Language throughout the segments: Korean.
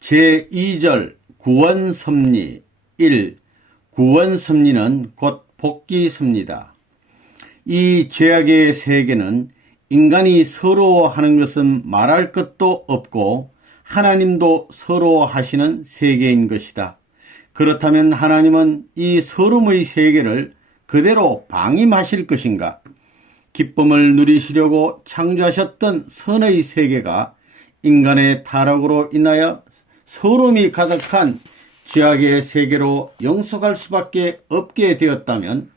제2절 구원섭리 1. 구원섭리는 곧 복귀섭리다. 이 죄악의 세계는 인간이 서러워하는 것은 말할 것도 없고 하나님도 서러워하시는 세계인 것이다. 그렇다면 하나님은 이 서름의 세계를 그대로 방임하실 것인가? 기쁨을 누리시려고 창조하셨던 선의 세계가 인간의 타락으로 인하여 서름이 가득한 죄악의 세계로 영속할 수밖에 없게 되었다면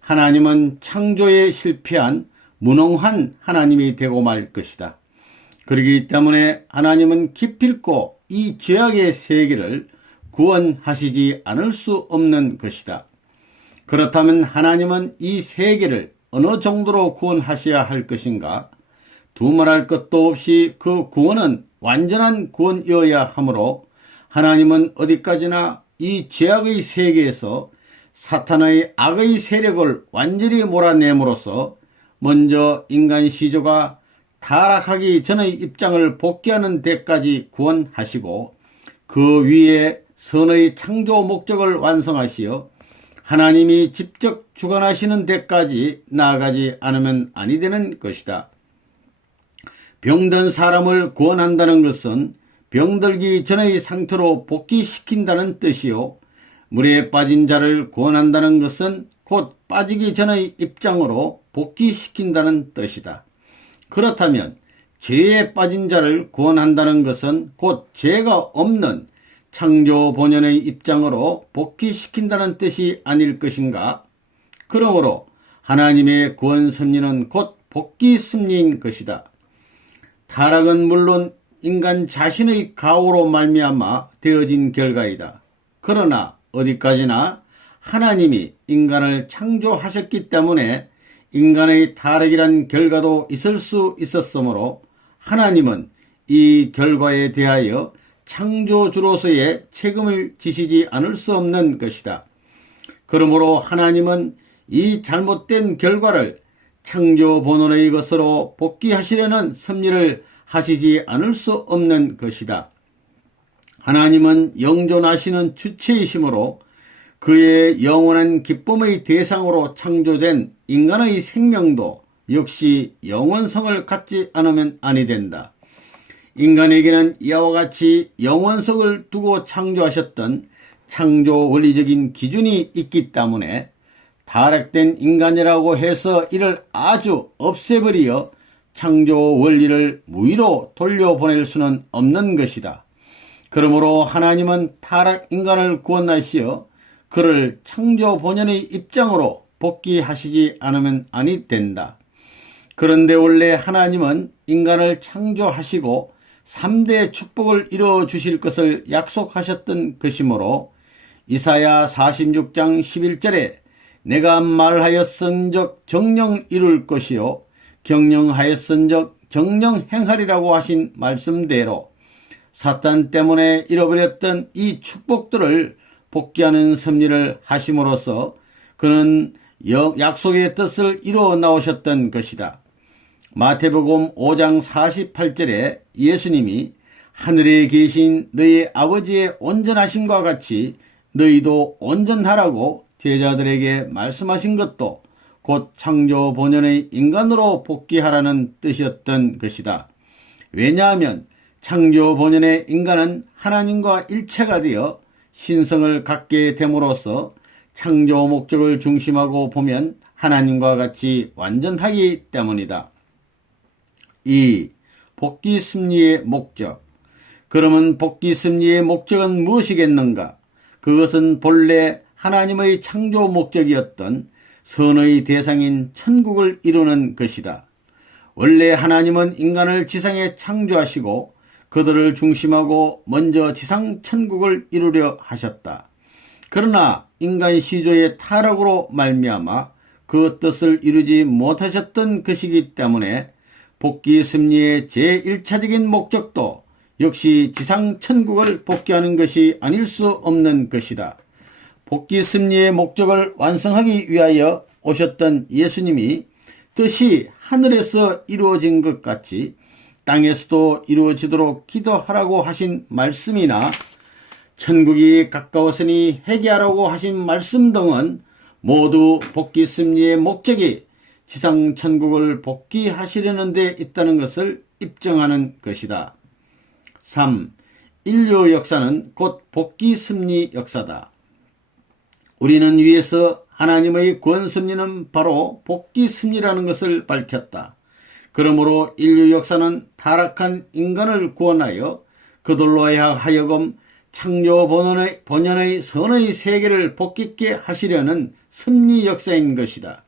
하나님은 창조에 실패한 무능한 하나님이 되고 말 것이다. 그렇기 때문에 하나님은 기필코 이 죄악의 세계를 구원하시지 않을 수 없는 것이다. 그렇다면 하나님은 이 세계를 어느 정도로 구원하셔야 할 것인가? 두말할 것도 없이 그 구원은 완전한 구원이어야 하므로 하나님은 어디까지나 이 죄악의 세계에서 사탄의 악의 세력을 완전히 몰아내므로써 먼저 인간 시조가 타락하기 전의 입장을 복귀하는 데까지 구원하시고 그 위에 선의 창조 목적을 완성하시어 하나님이 직접 주관하시는 데까지 나아가지 않으면 아니 되는 것이다. 병든 사람을 구원한다는 것은 병들기 전의 상태로 복귀시킨다는 뜻이요, 물에 빠진 자를 구원한다는 것은 곧 빠지기 전의 입장으로 복귀시킨다는 뜻이다. 그렇다면 죄에 빠진 자를 구원한다는 것은 곧 죄가 없는 창조 본연의 입장으로 복귀시킨다는 뜻이 아닐 것인가? 그러므로 하나님의 구원 섭리는 곧 복귀 섭리인 것이다. 타락은 물론 인간 자신의 가오로 말미암아 되어진 결과이다. 그러나 어디까지나 하나님이 인간을 창조하셨기 때문에 인간의 타락이란 결과도 있을 수 있었으므로 하나님은 이 결과에 대하여 창조주로서의 책임을 지시지 않을 수 없는 것이다. 그러므로 하나님은 이 잘못된 결과를 창조 본원의 것으로 복귀하시려는 섭리를 하시지 않을 수 없는 것이다. 하나님은 영존하시는 주체이시므로 그의 영원한 기쁨의 대상으로 창조된 인간의 생명도 역시 영원성을 갖지 않으면 아니 된다. 인간에게는 이와 같이 영원성을 두고 창조하셨던 창조 원리적인 기준이 있기 때문에 타락된 인간이라고 해서 이를 아주 없애버리어 창조 원리를 무위로 돌려보낼 수는 없는 것이다. 그러므로 하나님은 타락 인간을 구원하시어 그를 창조 본연의 입장으로 복귀하시지 않으면 아니 된다. 그런데 원래 하나님은 인간을 창조하시고 3대 축복을 이루어 주실 것을 약속하셨던 것이므로 이사야 46장 11절에 내가 말하였은적 정령 이룰 것이요 경영하였은적 정령 행하리라고 하신 말씀대로 사탄 때문에 잃어버렸던 이 축복들을 복귀하는 섭리를 하심으로써 그는 약속의 뜻을 이루어 나오셨던 것이다. 마태복음 5장 48절에 예수님이 하늘에 계신 너희 아버지의 온전하심과 같이 너희도 온전하라고 제자들에게 말씀하신 것도 곧 창조 본연의 인간으로 복귀하라는 뜻이었던 것이다. 왜냐하면 창조 본연의 인간은 하나님과 일체가 되어 신성을 갖게 됨으로써 창조 목적을 중심하고 보면 하나님과 같이 완전하기 때문이다. 2. 복귀 섭리의 목적. 그러면 복귀 섭리의 목적은 무엇이겠는가? 그것은 본래 하나님의 창조 목적이었던 선의 대상인 천국을 이루는 것이다. 원래 하나님은 인간을 지상에 창조하시고 그들을 중심하고 먼저 지상 천국을 이루려 하셨다. 그러나 인간 시조의 타락으로 말미암아 그 뜻을 이루지 못하셨던 것이기 때문에 복귀 섭리의 제1차적인 목적도 역시 지상 천국을 복귀하는 것이 아닐 수 없는 것이다. 복귀 섭리의 목적을 완성하기 위하여 오셨던 예수님이 뜻이 하늘에서 이루어진 것 같이 땅에서도 이루어지도록 기도하라고 하신 말씀이나 천국이 가까웠으니 회개하라고 하신 말씀 등은 모두 복귀 승리의 목적이 지상 천국을 복귀하시려는 데 있다는 것을 입증하는 것이다. 3. 인류 역사는 곧 복귀 승리 역사다. 우리는 위에서 하나님의 구원 승리는 바로 복귀 승리라는 것을 밝혔다. 그러므로 인류 역사는 타락한 인간을 구원하여 그들로 하여금 창조 본연의 선의 세계를 복귀케 하시려는 승리 역사인 것이다.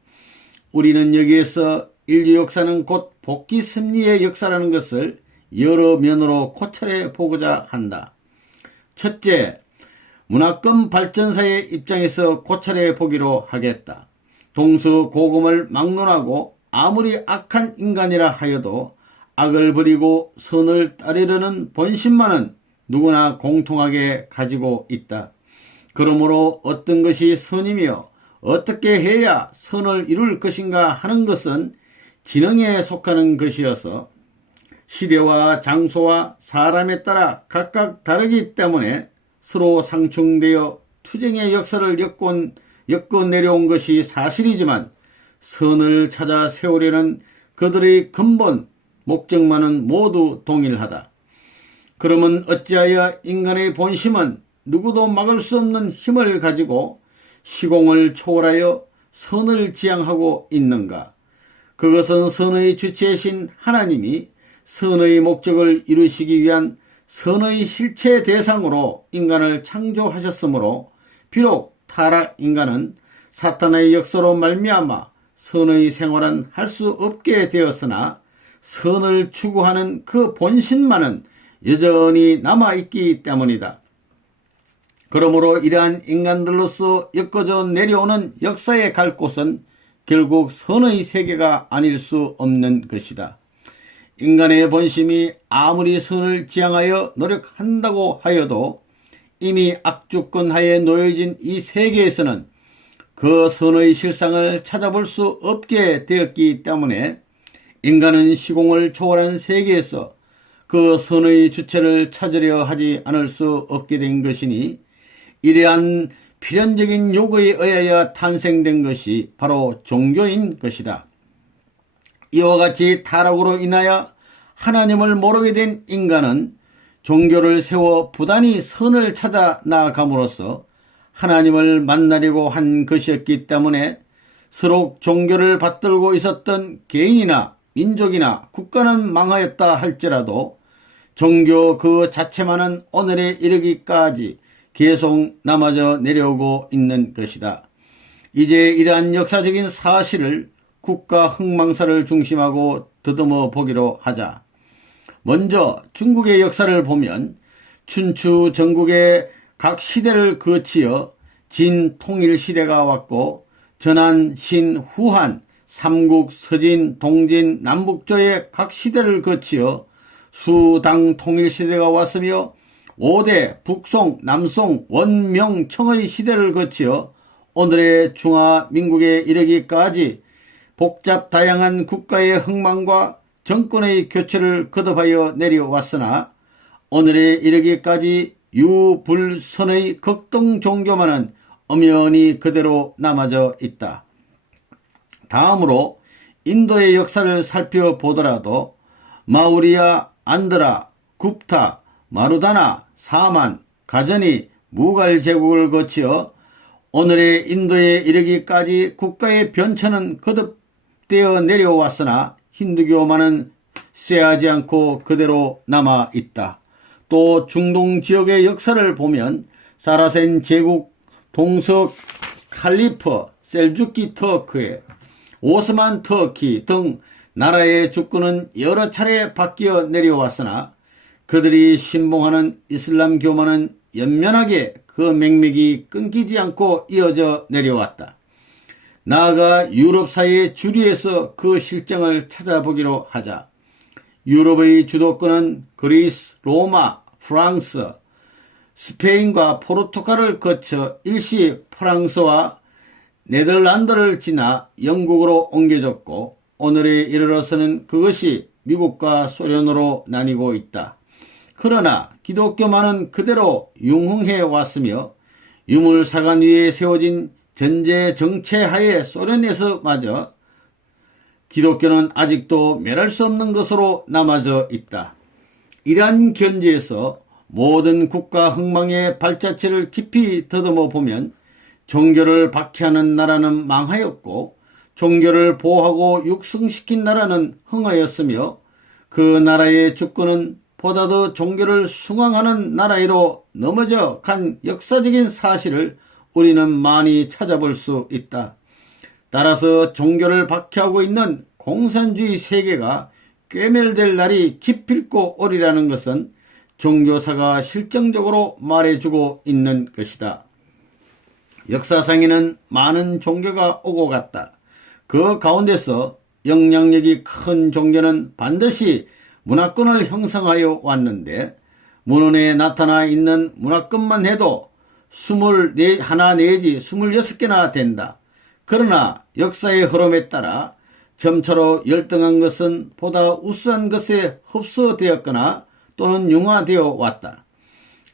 우리는 여기에서 인류 역사는 곧 복귀 승리의 역사라는 것을 여러 면으로 고찰해 보고자 한다. 첫째, 문화권 발전사의 입장에서 고찰해 보기로 하겠다. 동서고금을 막론하고 아무리 악한 인간이라 하여도 악을 버리고 선을 따르려는 본심만은 누구나 공통하게 가지고 있다. 그러므로 어떤 것이 선이며 어떻게 해야 선을 이룰 것인가 하는 것은 지능에 속하는 것이어서 시대와 장소와 사람에 따라 각각 다르기 때문에 서로 상충되어 투쟁의 역사를 엮어 내려온 것이 사실이지만 선을 찾아 세우려는 그들의 근본 목적만은 모두 동일하다. 그러면 어찌하여 인간의 본심은 누구도 막을 수 없는 힘을 가지고 시공을 초월하여 선을 지향하고 있는가? 그것은 선의 주체이신 하나님이 선의 목적을 이루시기 위한 선의 실체 대상으로 인간을 창조하셨으므로 비록 타락 인간은 사탄의 역사로 말미암아 선의 생활은 할 수 없게 되었으나 선을 추구하는 그 본심만은 여전히 남아있기 때문이다. 그러므로 이러한 인간들로서 엮어져 내려오는 역사에 갈 곳은 결국 선의 세계가 아닐 수 없는 것이다. 인간의 본심이 아무리 선을 지향하여 노력한다고 하여도 이미 악주권 하에 놓여진 이 세계에서는 그 선의 실상을 찾아볼 수 없게 되었기 때문에 인간은 시공을 초월한 세계에서 그 선의 주체를 찾으려 하지 않을 수 없게 된 것이니 이러한 필연적인 요구에 의하여 탄생된 것이 바로 종교인 것이다. 이와 같이 타락으로 인하여 하나님을 모르게 된 인간은 종교를 세워 부단히 선을 찾아 나아감으로써 하나님을 만나려고 한 것이었기 때문에 서로 종교를 받들고 있었던 개인이나 민족이나 국가는 망하였다 할지라도 종교 그 자체만은 오늘에 이르기까지 계속 남아져 내려오고 있는 것이다. 이제 이러한 역사적인 사실을 국가 흥망사를 중심하고 더듬어 보기로 하자. 먼저 중국의 역사를 보면 춘추 전국의 각 시대를 거치어 진 통일시대가 왔고 전한, 신, 후한, 삼국, 서진, 동진, 남북조의 각 시대를 거치어 수당 통일시대가 왔으며 5대 북송, 남송, 원, 명, 청의 시대를 거치어 오늘의 중화민국에 이르기까지 복잡 다양한 국가의 흥망과 정권의 교체를 거듭하여 내려왔으나 오늘에 이르기까지 유불선의 극동 종교만은 엄연히 그대로 남아져 있다. 다음으로 인도의 역사를 살펴보더라도 마우리아, 안드라, 굽타, 마루다나, 사만, 가전이 무갈 제국을 거치어 오늘의 인도에 이르기까지 국가의 변천은 거듭되어 내려왔으나 힌두교만은 쇠하지 않고 그대로 남아 있다. 또 중동 지역의 역사를 보면 사라센 제국, 동서 칼리프, 셀주키 터크에 오스만 터키 등 나라의 주권은 여러 차례 바뀌어 내려왔으나 그들이 신봉하는 이슬람교만은 연면하게 그 맥맥이 끊기지 않고 이어져 내려왔다. 나아가 유럽사의 주류에서 그 실정을 찾아보기로 하자. 유럽의 주도권은 그리스, 로마, 프랑스, 스페인과 포르투갈을 거쳐 일시 프랑스와 네덜란드를 지나 영국으로 옮겨졌고 오늘에 이르러서는 그것이 미국과 소련으로 나뉘고 있다. 그러나 기독교만은 그대로 융흥해 왔으며 유물사관 위에 세워진 전제 정체 하에 소련에서마저 기독교는 아직도 멸할 수 없는 것으로 남아져 있다. 이러한 견지에서 모든 국가 흥망의 발자취를 깊이 더듬어 보면 종교를 박해하는 나라는 망하였고 종교를 보호하고 육성시킨 나라는 흥하였으며 그 나라의 주권은 보다 더 종교를 숭앙하는 나라로 넘어져 간 역사적인 사실을 우리는 많이 찾아볼 수 있다. 따라서 종교를 박해하고 있는 공산주의 세계가 꿰멸될 날이 기필코 오리라는 것은 종교사가 실정적으로 말해주고 있는 것이다. 역사상에는 많은 종교가 오고 갔다. 그 가운데서 영향력이 큰 종교는 반드시 문화권을 형성하여 왔는데 문헌에 나타나 있는 문화권만 해도 21 내지 26개나 된다. 그러나 역사의 흐름에 따라 점차로 열등한 것은 보다 우수한 것에 흡수되었거나 또는 융화되어 왔다.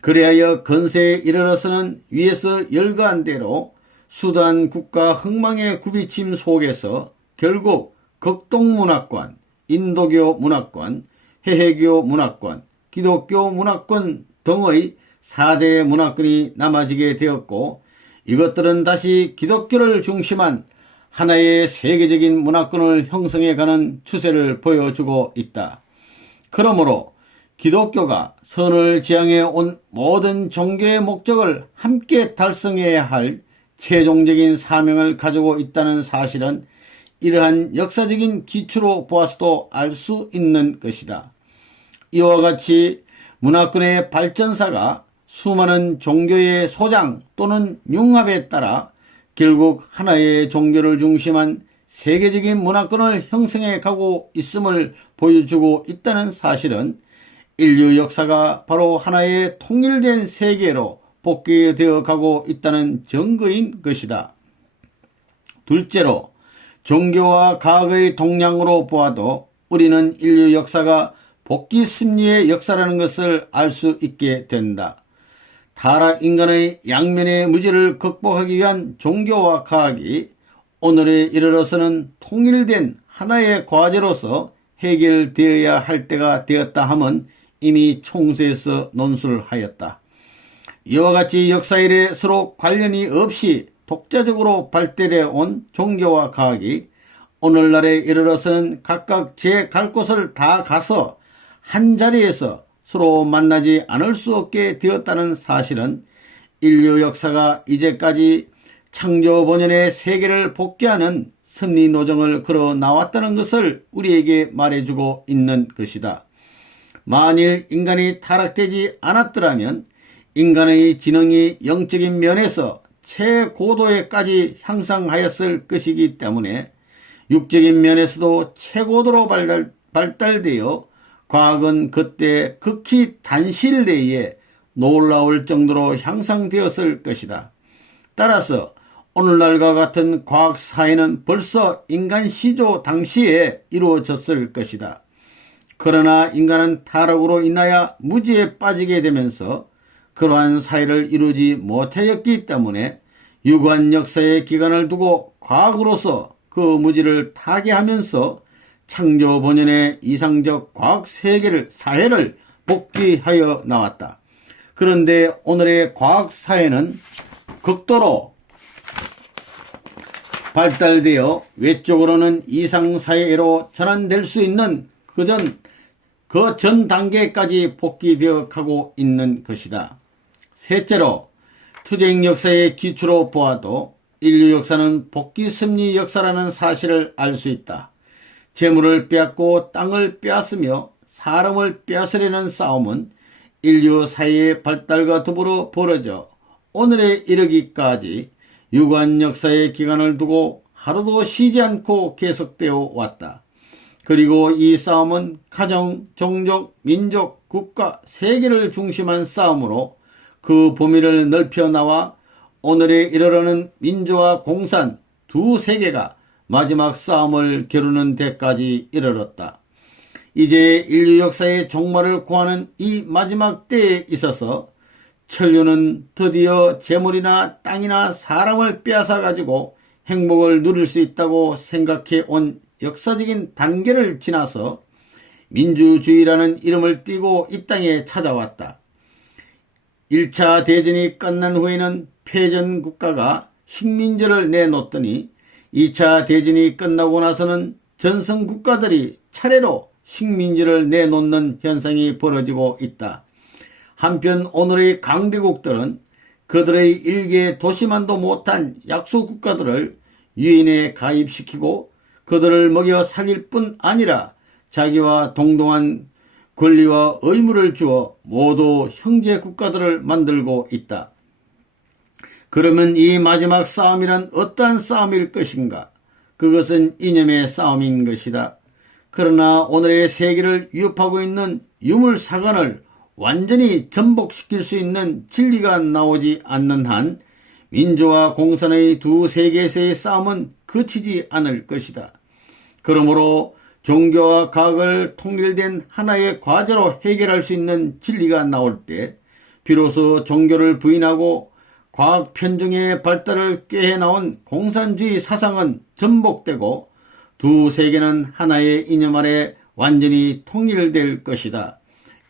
그리하여 건세에 이르러서는 위에서 열거한 대로 수단 국가 흥망의 굽이침 속에서 결국 극동문화권, 인도교 문화권, 해외교 문화권, 기독교 문화권 등의 4대 문화권이 남아지게 되었고 이것들은 다시 기독교를 중심한 하나의 세계적인 문화권을 형성해가는 추세를 보여주고 있다. 그러므로 기독교가 선을 지향해 온 모든 종교의 목적을 함께 달성해야 할 최종적인 사명을 가지고 있다는 사실은 이러한 역사적인 기초로 보아서도 알 수 있는 것이다. 이와 같이 문화권의 발전사가 수많은 종교의 소장 또는 융합에 따라 결국 하나의 종교를 중심한 세계적인 문화권을 형성해 가고 있음을 보여주고 있다는 사실은 인류 역사가 바로 하나의 통일된 세계로 복귀되어 가고 있다는 증거인 것이다. 둘째로 종교와 과학의 동량으로 보아도 우리는 인류 역사가 복귀 심리의 역사라는 것을 알 수 있게 된다. 타락 인간의 양면의 무지를 극복하기 위한 종교와 과학이 오늘에 이르러서는 통일된 하나의 과제로서 해결되어야 할 때가 되었다 함은 이미 총수에서 논술을 하였다. 이와 같이 역사 이래 서로 관련이 없이 독자적으로 발달해 온 종교와 과학이 오늘날에 이르러서는 각각 제 갈 곳을 다 가서 한 자리에서 서로 만나지 않을 수 없게 되었다는 사실은 인류 역사가 이제까지 창조 본연의 세계를 복귀하는 승리 노정을 걸어 나왔다는 것을 우리에게 말해주고 있는 것이다. 만일 인간이 타락되지 않았더라면 인간의 지능이 영적인 면에서 최고도에까지 향상하였을 것이기 때문에 육적인 면에서도 최고도로 발달되어 과학은 그때 극히 단실 내에 놀라울 정도로 향상되었을 것이다. 따라서 오늘날과 같은 과학사회는 벌써 인간 시조 당시에 이루어졌을 것이다. 그러나 인간은 타락으로 인하여 무지에 빠지게 되면서 그러한 사회를 이루지 못하였기 때문에 유구한 역사의 기간을 두고 과학으로서 그 무지를 타개하면서 창조 본연의 이상적 과학 사회를 복귀하여 나왔다. 그런데 오늘의 과학 사회는 극도로 발달되어 외적으로는 이상사회로 전환될 수 있는 그 전 단계까지 복귀되어 가고 있는 것이다. 셋째로 투쟁 역사의 기초로 보아도 인류 역사는 복귀 승리 역사라는 사실을 알 수 있다. 재물을 빼앗고 땅을 빼앗으며 사람을 빼앗으려는 싸움은 인류 사회의 발달과 더불어 벌어져 오늘에 이르기까지 유구한 역사의 기간을 두고 하루도 쉬지 않고 계속되어 왔다. 그리고 이 싸움은 가정, 종족, 민족, 국가, 세계를 중심한 싸움으로 그 범위를 넓혀 나와 오늘에 이르러는 민주화 공산 두 세계가 마지막 싸움을 겨루는 데까지 이르렀다. 이제 인류 역사의 종말을 구하는 이 마지막 때에 있어서 천류는 드디어 재물이나 땅이나 사람을 빼앗아 가지고 행복을 누릴 수 있다고 생각해 온 역사적인 단계를 지나서 민주주의라는 이름을 띠고 이 땅에 찾아왔다. 1차 대전이 끝난 후에는 패전 국가가 식민지를 내놓더니 2차 대전이 끝나고 나서는 전성 국가들이 차례로 식민지를 내놓는 현상이 벌어지고 있다. 한편 오늘의 강대국들은 그들의 일개 도시만도 못한 약소 국가들을 유엔에 가입시키고 그들을 먹여 살릴 뿐 아니라 자기와 동등한 권리와 의무를 주어 모두 형제 국가들을 만들고 있다. 그러면 이 마지막 싸움이란 어떠한 싸움일 것인가? 그것은 이념의 싸움인 것이다. 그러나 오늘의 세계를 위협하고 있는 유물사관을 완전히 전복시킬 수 있는 진리가 나오지 않는 한 민주와 공산의 두 세계에서의 싸움은 그치지 않을 것이다. 그러므로 종교와 과학을 통일된 하나의 과제로 해결할 수 있는 진리가 나올 때 비로소 종교를 부인하고 과학 편중의 발달을 꾀해 나온 공산주의 사상은 전복되고 두 세계는 하나의 이념 아래 완전히 통일될 것이다.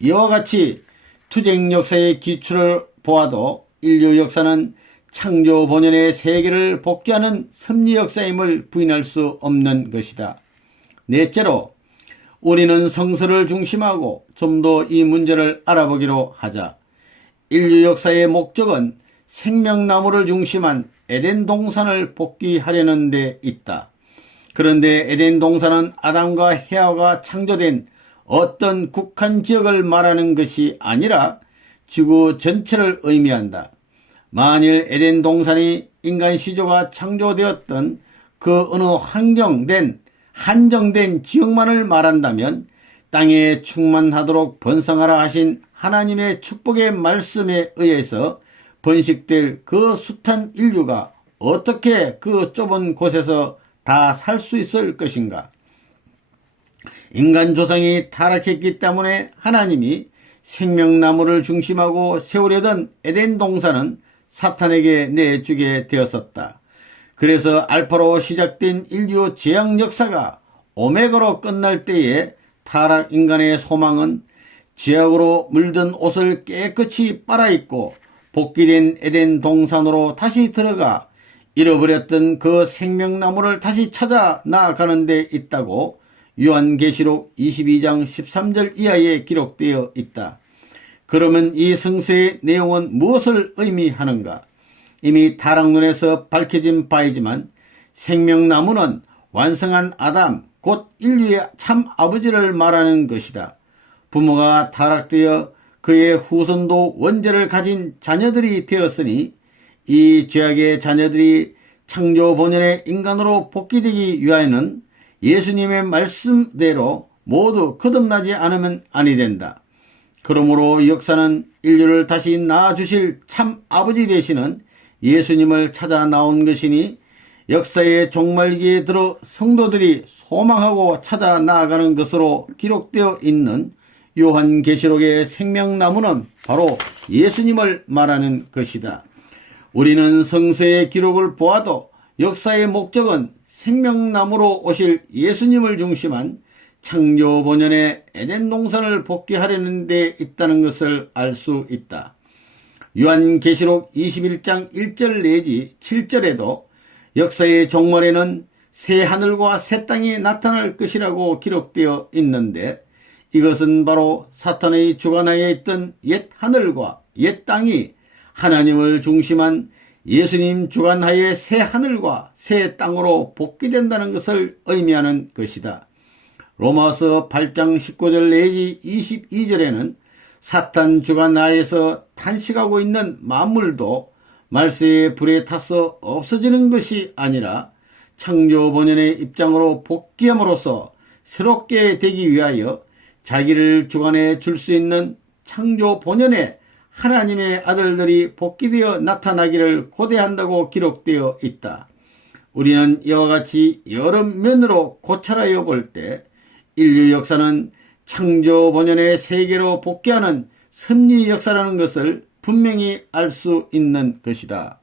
이와 같이 투쟁 역사의 기초를 보아도 인류 역사는 창조 본연의 세계를 복귀하는 섭리 역사임을 부인할 수 없는 것이다. 넷째로 우리는 성서를 중심하고 좀 더 이 문제를 알아보기로 하자. 인류 역사의 목적은 생명나무를 중심한 에덴 동산을 복귀하려는 데 있다. 그런데 에덴 동산은 아담과 헤아가 창조된 어떤 국한 지역을 말하는 것이 아니라 지구 전체를 의미한다. 만일 에덴 동산이 인간 시조가 창조되었던 그 어느 한정된 지역만을 말한다면 땅에 충만하도록 번성하라 하신 하나님의 축복의 말씀에 의해서 번식될 그 숱한 인류가 어떻게 그 좁은 곳에서 다 살 수 있을 것인가? 인간 조상이 타락했기 때문에 하나님이 생명나무를 중심하고 세우려던 에덴 동산은 사탄에게 내주게 되었었다. 그래서 알파로 시작된 인류 재앙 역사가 오메가로 끝날 때에 타락 인간의 소망은 지약으로 물든 옷을 깨끗이 빨아입고 복귀된 에덴 동산으로 다시 들어가 잃어버렸던 그 생명나무를 다시 찾아 나아가는 데 있다고 요한계시록 22장 13절 이하에 기록되어 있다. 그러면 이 성서의 내용은 무엇을 의미하는가? 이미 타락론에서 밝혀진 바이지만 생명나무는 완성한 아담, 곧 인류의 참 아버지를 말하는 것이다. 부모가 타락되어 그의 후손도 원죄를 가진 자녀들이 되었으니 이 죄악의 자녀들이 창조 본연의 인간으로 복귀되기 위하여는 예수님의 말씀대로 모두 거듭나지 않으면 아니 된다. 그러므로 역사는 인류를 다시 낳아주실 참 아버지 되시는 예수님을 찾아 나온 것이니 역사의 종말기에 들어 성도들이 소망하고 찾아 나아가는 것으로 기록되어 있는 요한계시록의 생명나무는 바로 예수님을 말하는 것이다. 우리는 성서의 기록을 보아도 역사의 목적은 생명나무로 오실 예수님을 중심한 창조 본연의 에덴 동산을 복귀하려는 데 있다는 것을 알 수 있다. 요한계시록 21장 1절 내지 7절에도 역사의 종말에는 새 하늘과 새 땅이 나타날 것이라고 기록되어 있는데 이것은 바로 사탄의 주관하에 있던 옛 하늘과 옛 땅이 하나님을 중심한 예수님 주관하에 새 하늘과 새 땅으로 복귀된다는 것을 의미하는 것이다. 로마서 8장 19절 내지 22절에는 사탄 주관하에서 탄식하고 있는 만물도 말세의 불에 타서 없어지는 것이 아니라 창조 본연의 입장으로 복귀함으로써 새롭게 되기 위하여 자기를 주관해 줄 수 있는 창조 본연의 하나님의 아들들이 복귀되어 나타나기를 고대한다고 기록되어 있다. 우리는 이와 같이 여러 면으로 고찰하여 볼 때 인류 역사는 창조 본연의 세계로 복귀하는 섭리 역사라는 것을 분명히 알 수 있는 것이다.